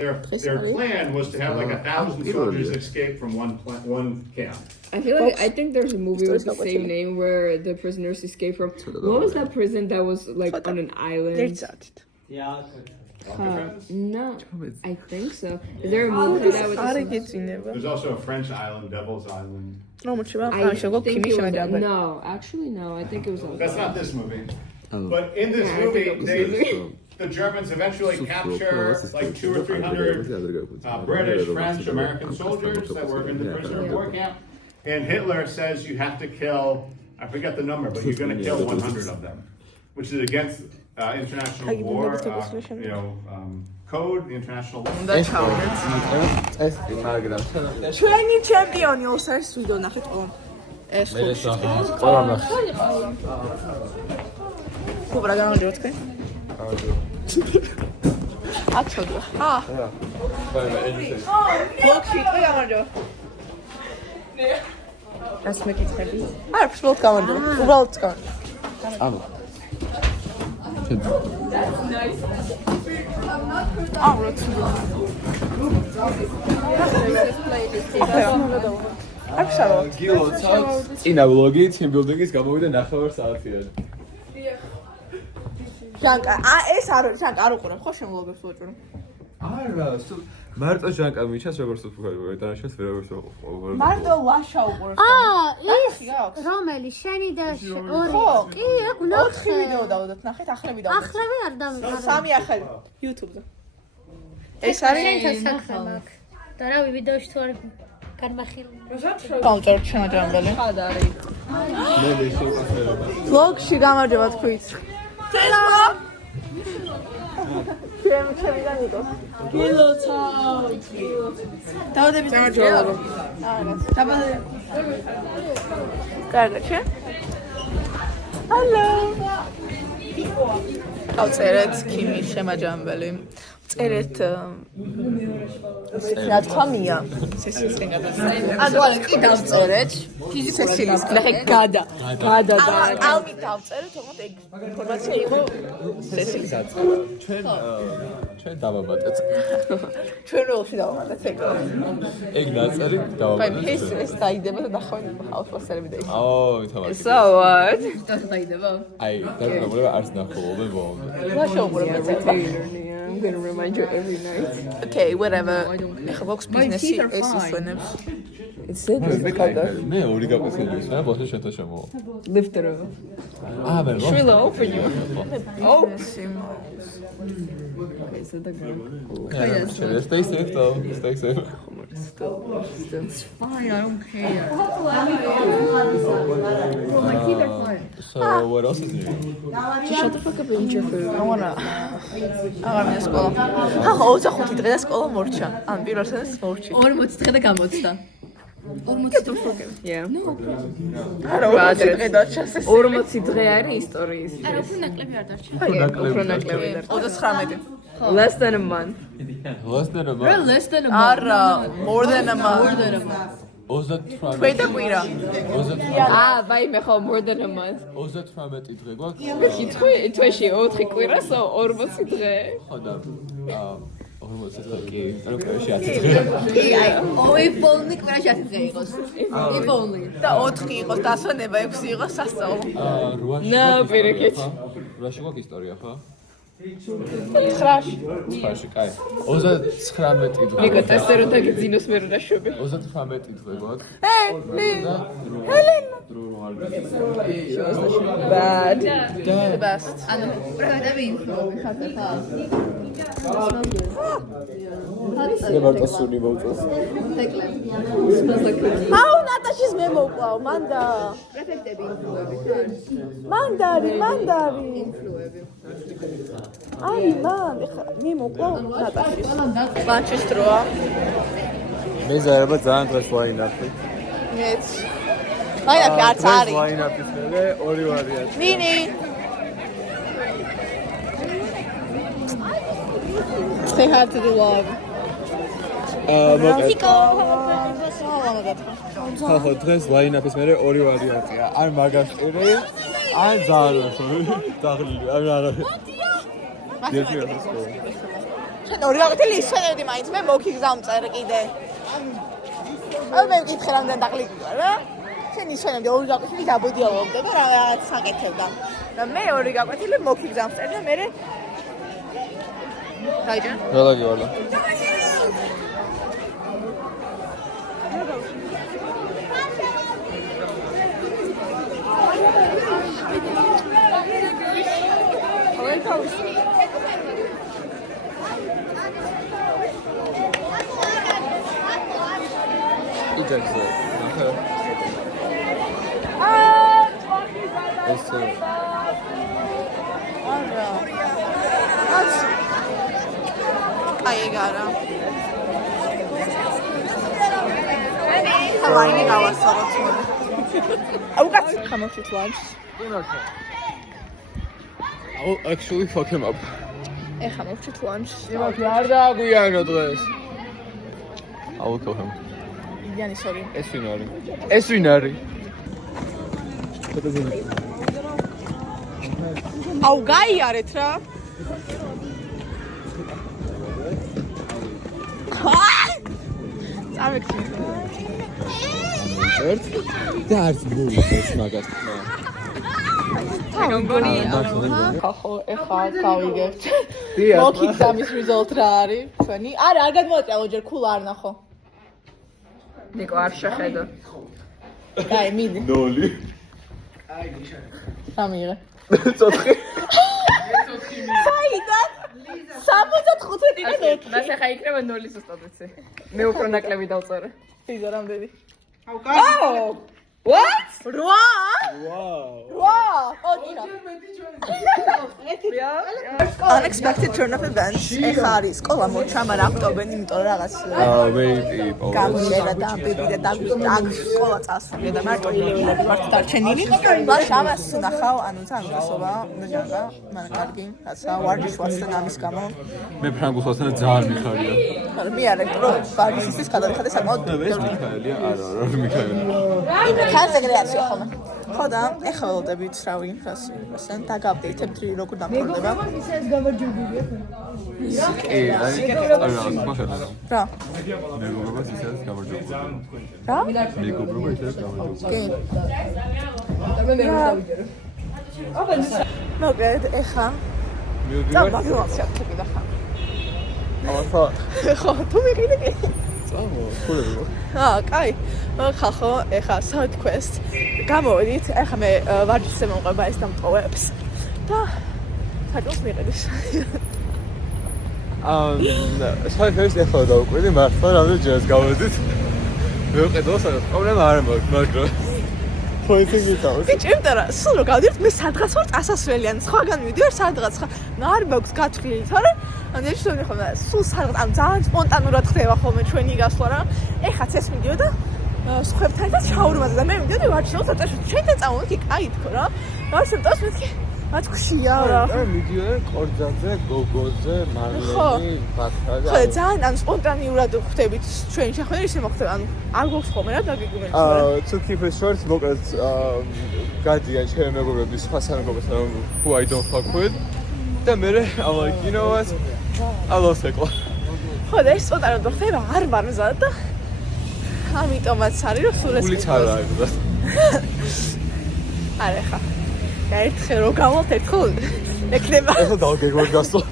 Their plan was to have like 1,000 soldiers escape from one camp. I think there's a movie with the same name where the prisoners escape from. What was that prison that was like on an island? No, I think so. Is there a movie that was? There's also a French island, Devil's Island. No, actually no. I think it was. That's not this movie. But in this movie, the Germans eventually capture like 200 or 300 British, French, American soldiers that were in the prisoner of war camp. And Hitler says you have to kill, I forget the number, but you're going to kill 100 of them, which is against international war, code, the international law. ჩვენი ჩემპიონი ოსარის ვიდეო ნახეთ ყველამ. ეს ყველამ ნახე. კუბრა გამარჯობა თქვენ. აკცოდვა. ბლოგში თქვენ გამარჯობა. რას მეკითხები? არა, უბრალოდ გამარჯობა. უბრალოდ გამარჯობა. ანუ წინა ვლოგი team building-ის გამოვიდა 9 საათიანი. ჟანკა, ეს არ არის, ჟანკა არ უყურებ, ხო შემოვლოგებს ვაჭრობ. არა, მარტო ჟანკა მიჩას როგორც ვთქვი, დანაშას ვერავის ვაყურებ. მარტო ლაშა უყურებ. ის რომელი შენი და ორი. კი, აქ უნდა 4 ვიდეო დავდოთ, ნახეთ, ახლები დავდოთ. ახლები არ დავიღალე. 3 ახალი YouTube-ზე. ეს არის საქმე. და რავი ვიდეოში თუ არ განმახილული. გავწერთ შემაჯამებელი. ხად არის. მე შეიძლება. ბლოგში გამარჯობა თქვით. ცელა. ჩემიდან იგო. გილოცავ. დავდებით გამარჯობა. დაბადე. კარგად, შე? ჰალო. გავწერეთ ქიმის შემაჯამებელი. წერეთ რა თქვა მია ანუ კი დავწერეთ ფიზიკას ნახე გადა ალმით დავწერეთ თუმცა ეგ ინფორმაცია იყო სესილის ჩვენ დავაბატეთ ჩვენ როლში დავაბატეთ ეგ ნაწერი დავაბატეთ ეს დაიდება და ნახავენ ხალხოსერები და ის ვითამაშე So what? დაიდება აი დაბრუნება არც ნახულობ ბოლომდე რა შეუყურებ I'm gonna remind you every night. Okay, whatever. ეხლა box business-ი ეს ისვენებს. It's it. მე ორი გაპასიალის რა ბოსე შეთა შემო Lift it up. მე Shwila, open you. Oh. Okay, stay safe though. Stay safe. It's fine. I don't care. My teeth are fine. So what else is new? Shut the fuck up and eat your food. I wanna. აღარ მინდა სკოლა. ხა 25 დღე და სკოლა მორჩა. ან პირველ სენს მორჩი. 40 დღე და გამოცდა. 40 დღე. Yeah. არა 40 დღე დაჩას ეს. 40 დღე არის ისტორიის. არა, უფრო ნაკლები არ დარჩა. უფრო ნაკლები და 39. less than a month. Less than a რა month. less than a month. არა, more than a month. Ozat კვირა. ვაი მე ხო more than a month. 38 დღე გვაქვს. თვეში 4 კვირასო 40 დღე. ხო და 40 დღე კი, ანუ კაში 10 დღე. კი, აი, if only კვირაში 10 დღე იყოს. If only. და 4 იყოს დასვენება, 6 იყოს სასწავლო. 8-ში. No, პირიქით. 8-ში გვაქვს ისტორია, ხო? 9-ში. 9-ში, კაი. 39 დღე. ნიკო ტესტერო და გძინოს მე რა შვები. 38 დღე გვაქვს. ჰელენა. Bad. The best. ანუ, პროგრამები ინფლუები ხარ ხა. მე მარტო სუნი მოვწოს. აუ ნატაშის მე მოკლავ, მანდა. პრეფექტები ინფლუები. მანდარი. ინფლუები. აი მან, ეხლა მე მოკლავ ნატაშის. ლანჩის დროა. მე ზარება ძალიან დღეს ვაინაფი. მეც. ვაინაფი არც არის. ვაინაფის მე ორი ვარიანტი. ნინი. Say hi to the vlog. ხო, დღეს ვაინაფის მე ორი ვარიანტია. ან მაგასტური, ან ძალიან დაღლილი. ან არა. ჩვენ ორი გაკვეთილი ისვენებდი მაინც მე მოგიგზავწერ კიდე. მე მკითხე რამდენ დაკლიკდა რა. ჩვენ ისვენებდი ორი გაკვეთილი დაბოდიალობდა და რაღაც საკეთებდა. და მე ორი გაკვეთილი მოგიგზავწერ და მე გაიჭირა. რალაგი ვარ. იჯაქსა. ეს არა. აი გარა. ლაინი გავასწოროთ მოდი. აუ კაცი ხამოვშით ლანჩს. I'll actually fuck him up. ეხა მოვჩით ლანჩს. იმათი არ დააგვიანო დღეს. I will kill him. იანი sorry. ეს ვინ არის? ეს ვინ არის? აუ გაიარეთ რა. წავექცი. ერთ და არც მოიწეს მაგას. ხო, ეხა გავიგებთ. მოგიგზავნის result რა არის? ჩვენი? არა, არ გადმოაწევო ჯერ ქულა არ ნახო. ნიკო არ შეხედო. აი, მიდი. 0. სამიღე. წოთხი. საიდან? 75-დან 4. მას ახლა იქნება 0 ზუსტად ვიცი. მე უფრო ნაკლები დავწერე. იზა რამდენი? აუ, what? 8? Wow. 8. Unexpected turn of events. ეხა არის სკოლა მოჩა, მაგრამ აქტობენ, იმიტომ რომ რაღაც Maybe. გამიწერა და ამბები და სკოლა წასული და მარტო ილევილები ვართ დარჩენილი. მაშ ამას ნახავ, ანუ თან გასოლა, მეჯანდა, მან კარგი, რაცა ვარჯიშ ვასთან ამის გამო. მე ფრანგულსთან ძალიან მიხარია. მაგრამ მე არ ეკრო, ვარჯიშის გადავიხადე საკმაოდ. ეს მიხაელია, არა, მიხაელი. ქანზე გრეაციო ხოლმე. ხო და ეხლა ველოდებით რავი, რასთან დაგაპდეითებთ როგორ დამყარდება. კი, აი, არა, მოხერხდა. რა? მეგობრობას ისედაც გამარჯვებული. რა? მეგობრობა ისედაც გამარჯვებული. კი. მოკლედ, ეხლა მაგალითად შევქები და ხა. ახლა ხო, თუ მიყიდე კი. წამო, ხულებო. კაი. ხო, ეხლა side quest. გამოვიდით, ეხლა მე ვარჯიშზე მომყვება ეს დამტოვებს და საჭოს მიყიდეს. საერთოდ ეხლა დავუკვირდი მართლა რამდენი ჯერს გავედით. მე ვყიდო სადაც პრობლემა არ მაქვს, მაგრამ pointing it out. ბიჭი, იმიტომ რომ სულ რო გავდივართ, მე სადღაც ვარ წასასვლელიან, სხვაგან მივიდივარ სადღაც ხა. არ მაქვს გათვლილი, თორე ანუ ეს შევიდე ხოლმე სულ სადღაც ამ ძალიან სპონტანურად ხდება ხოლმე ჩვენი გასვლა რა. ეხაც ეს მიდიოდა სხვებთან და შაურმაზე და მე მიდიოდი ვარჯიშს და ჩვენთან წავედი კაი თქო რა. ვარშავტოს მეთქი მათქშია რა. აი მიდიოდნენ ყორძანზე, გოგოზე, მარლენი, ბაქრა და ხო ძალიან ან სპონტანიურად ხვდებით ჩვენი შეხვედრა ისე მოხდება ანუ არ გვაქვს ხოლმე რა დაგიგმენთ to keep it short, მოკლედ გადიან ჩემი მეგობრები სხვა სამეგობრებთან who I don't fuck with და მე I'm like, you know what? ალოს ეკლა. ხო და ეს სპონტანურად ხდება არ ვარ მზად და ამიტომაც არის რომ სულ ეს გულიც არ არის და არა ხა ერთხელ რო გავალთ ერთხელ ეკნება ეხლა დავგეგმოთ გასვლა.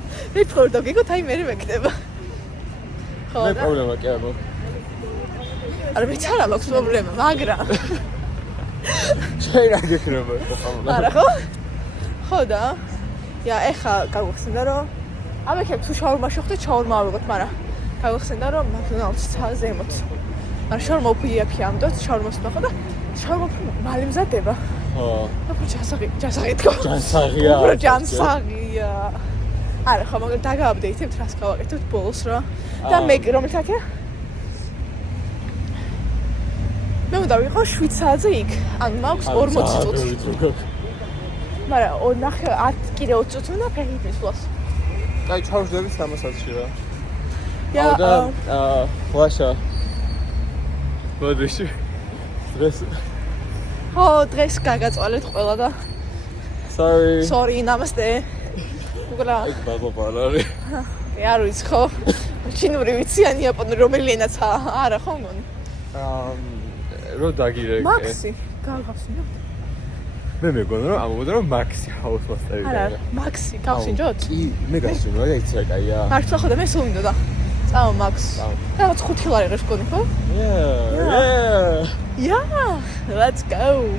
ერთხელ რო დაგიგოთ აი მე მეკდება ხო მე და პრობლემა კი არ მაქვს. არა მეც არ მაქვს პრობლემა მაგრამ შენ რა გეკრება ხო? არა ხო? ხო და ია ეხა გავხსენდა რომ ამექებ თუ შაურმა შეხვდე შაურმა ავიღოთ მაგრამ გავხსენდა რომ მაკდონალდს ზემოთ მაგრამ შაურმა უფიაფი ამდოთ შაურმას ნახო და შაურმა მალე მზადდება ხო. აბა ჯანსაღი თქო ჯანსაღია. უფრო ჯანსაღია არა ხო მაგრამ დაგააპდეითებთ რას გავაკეთებთ ბოლოს რა და მე რომელთაქია მე უნდა ვიყო 7 საათზე იქ ან მაქვს 40 წუთი მაგრამ ნახე 10 კიდე 20 წუთი უნდა ფეხით მისვლას აი ჩავშდები 3 საათში რა. ია და ხვაშა. ბოდიში. დღეს ხო დღეს გაგაწვალეთ ყველა და sorry. sorry namaste უგლა ეგ ბაბა პარალი. არ ვიცი ხო? ჩინური ვიცი ან იაპონური რომელი ენაც არა ხო მგონი? რო დაგირეკე. მაქსი, გავხსნიო. მე მეგონა რომ ამბობდა რომ მაქსი ჰაუს მასტერი. არა, მაქსი, გავხსნიოთ? კი, მე გასწრებია, იცი რა კაია. მართლა ხო და მე სულ მინდოდა. წავა მაქს. რაღაც 5 ლარი რას გქონი ხო? Yeah. Yeah, let's go.